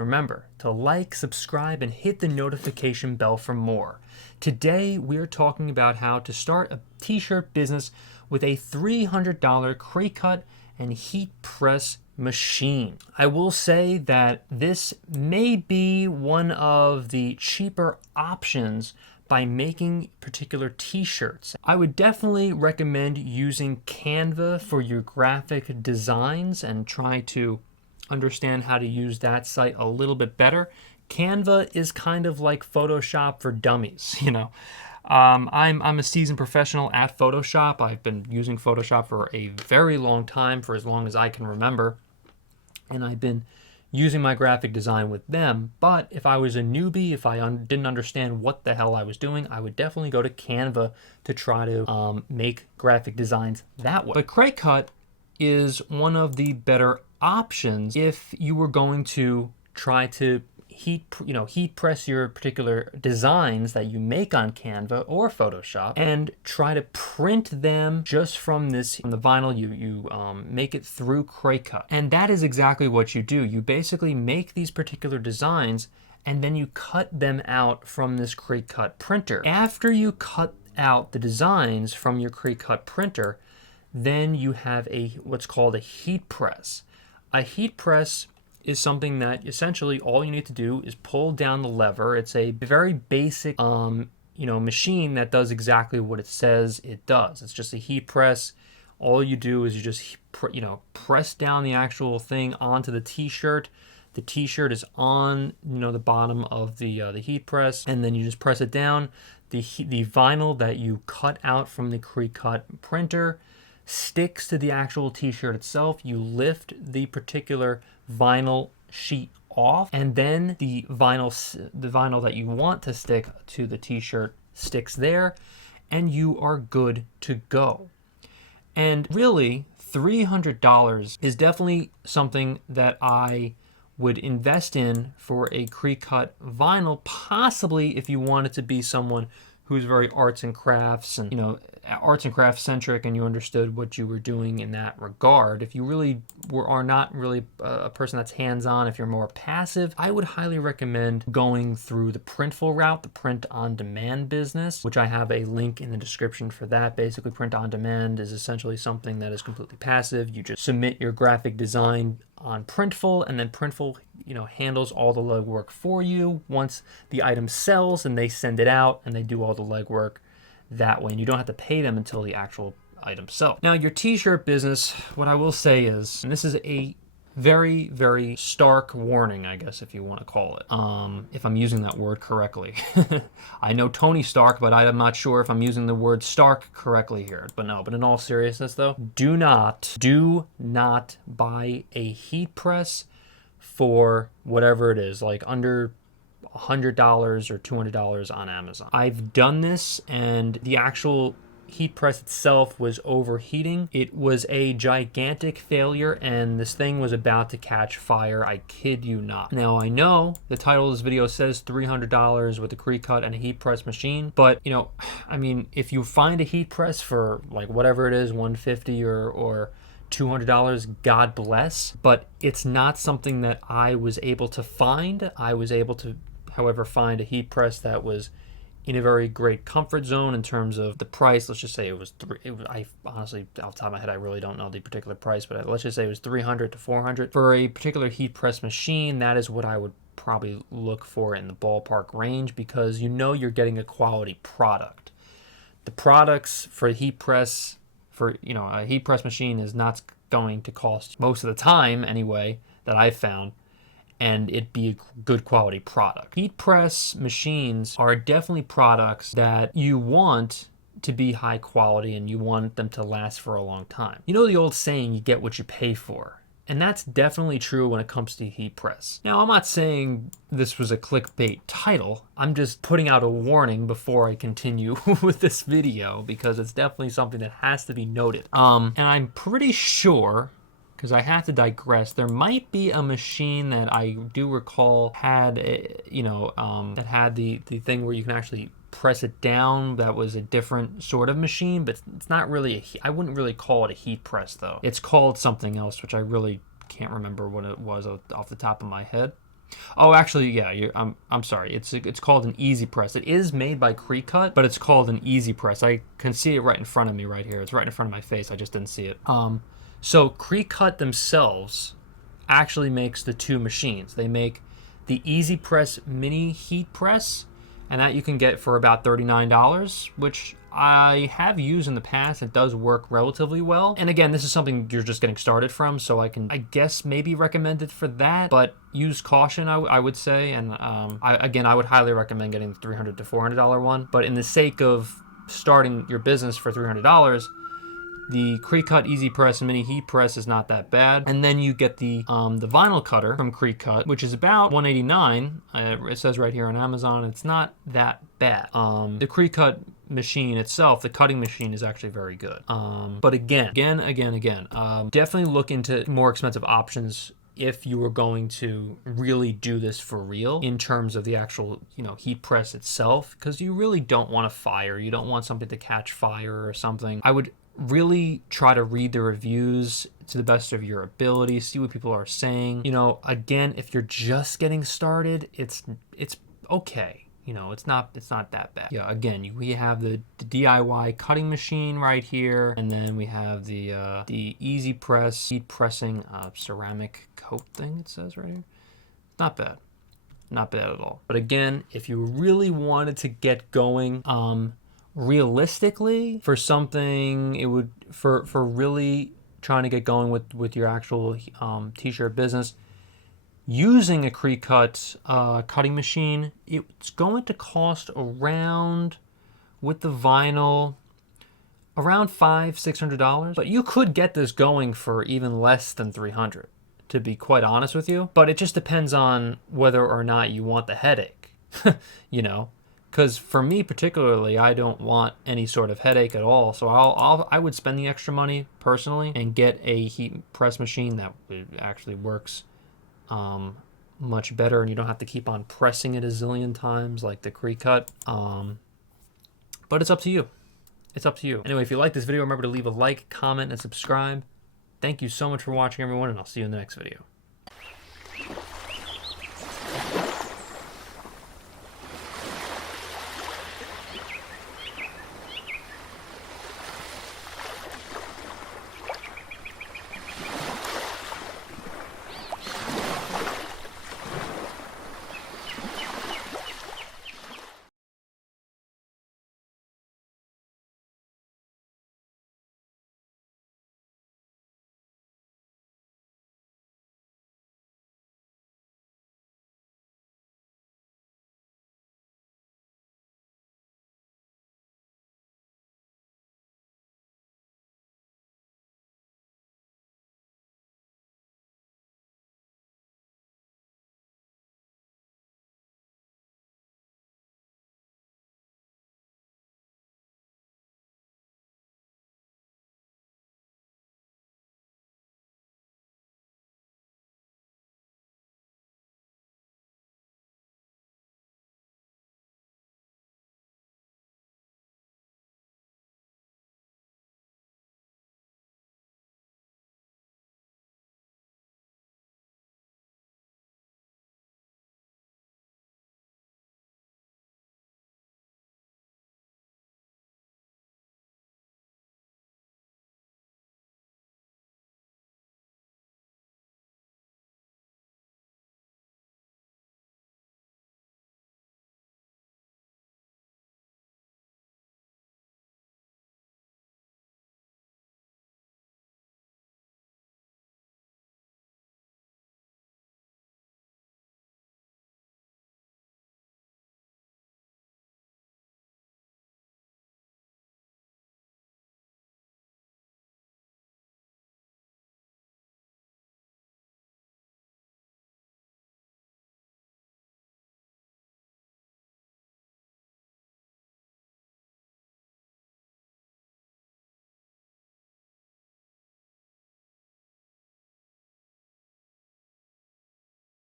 Remember to like, subscribe, and hit the notification bell for more. Today, we're talking about how to start a t-shirt business with a $300 Cricut and heat press machine. I will say that this may be one of the cheaper options by making particular t-shirts. I would definitely recommend using Canva for your graphic designs and try to understand how to use that site a little bit better. Canva is kind of like Photoshop for dummies, you know. I'm a seasoned professional at Photoshop. I've been using Photoshop for a very long time, for as long as I can remember. And I've been using my graphic design with them. But if I was a newbie, if I didn't understand what the hell I was doing, I would definitely go to Canva to try to make graphic designs that way. But Cricut is one of the better options if you were going to try to heat press your particular designs that you make on Canva or Photoshop and try to print them just from the vinyl. You make it through Cricut, and that is exactly what you do. You basically make these particular designs and then you cut them out from this Cricut printer. After you cut out the designs from your Cricut printer, then you have what's called a heat press. A heat press is something that essentially all you need to do is pull down the lever. It's a very basic machine that does exactly what it says it does. It's just a heat press. All you do is you just press down the actual thing onto the t-shirt. The t-shirt is on the bottom of the heat press, and then you just press it down. The vinyl that you cut out from the Cricut printer sticks to the actual t-shirt itself. You lift the particular vinyl sheet off, and then the vinyl that you want to stick to the t-shirt sticks there, and you are good to go. And really, $300 is definitely something that I would invest in for a Cricut vinyl, possibly if you wanted to be someone who's very arts and crafts and arts and crafts centric, and you understood what you were doing in that regard. If you really are not really a person that's hands-on, if you're more passive, I would highly recommend going through the Printful route, the print-on-demand business, which I have a link in the description for that. Basically, print-on-demand is essentially something that is completely passive. You just submit your graphic design on Printful, and then Printful handles all the legwork for you. Once the item sells, and they send it out and they do all the legwork that way, and you don't have to pay them until the actual item sells. Now, your t-shirt business, what I will say is, and this is a very, very stark warning, I guess, if you want to call it, if I'm using that word correctly. I know Tony Stark, but I'm not sure if I'm using the word Stark correctly here. But in all seriousness though, do not buy a heat press for whatever it is, like under $100 or $200 on Amazon. I've done this, and the actual heat press itself was overheating. It was a gigantic failure, and this thing was about to catch fire. I kid you not. Now, I know the title of this video says $300 with a Cricut and a heat press machine, but if you find a heat press for like whatever it is, $150 or $200, God bless, but it's not something that I was able to find. I was able to, however, find a heat press that was in a very great comfort zone in terms of the price. Let's just say I honestly, off the top of my head, I really don't know the particular price, but let's just say it was $300 to $400 for a particular heat press machine. That is what I would probably look for in the ballpark range, because you're getting a quality product. The products for a heat press a heat press machine is not going to cost, most of the time anyway, that I've found, and it be a good quality product. Heat press machines are definitely products that you want to be high quality, and you want them to last for a long time. You know the old saying, you get what you pay for. And that's definitely true when it comes to heat press. Now, I'm not saying this was a clickbait title. I'm just putting out a warning before I continue with this video, because it's definitely something that has to be noted. And I'm pretty sure, because I have to digress, there might be a machine that I do recall had, that had the thing where you can actually press it down. That was a different sort of machine, but it's not really I wouldn't really call it a heat press though. It's called something else, which I really can't remember what it was off the top of my head. Oh, actually, yeah. I'm sorry. It's called an Easy Press. It is made by Cricut, but it's called an Easy Press. I can see it right in front of me right here. It's right in front of my face. I just didn't see it. So Cricut themselves actually makes the two machines. They make the Easy Press Mini Heat Press, and that you can get for about $39, which I have used in the past. It does work relatively well. And again, this is something you're just getting started from, so I guess maybe recommend it for that, but use caution, I would say. And I would highly recommend getting the $300 to $400 one. But in the sake of starting your business for $300, the Cricut Easy Press Mini Heat Press is not that bad. And then you get the vinyl cutter from Cricut, which is about $189. It says right here on Amazon. It's not that bad. The Cricut machine itself, the cutting machine, is actually very good. But again, definitely look into more expensive options if you were going to really do this for real in terms of the actual, heat press itself, because you really don't want a fire. You don't want something to catch fire or something. I would really try to read the reviews to the best of your ability, see what people are saying. Again, if you're just getting started, it's okay. It's not that bad. Yeah, again, we have the DIY cutting machine right here, and then we have the Easy Press heat pressing ceramic coat thing, it says right here. Not bad. Not bad at all. But again, if you really wanted to get going, realistically, for something, it would for really trying to get going with your actual t-shirt business, using a Cricut cutting machine, it's going to cost around, with the vinyl, around $500-$600. But you could get this going for even less than $300, to be quite honest with you. But it just depends on whether or not you want the headache, Because for me particularly, I don't want any sort of headache at all. So I would spend the extra money personally and get a heat press machine that actually works much better, and you don't have to keep on pressing it a zillion times like the Cricut. But it's up to you. It's up to you. Anyway, if you like this video, remember to leave a like, comment, and subscribe. Thank you so much for watching, everyone, and I'll see you in the next video.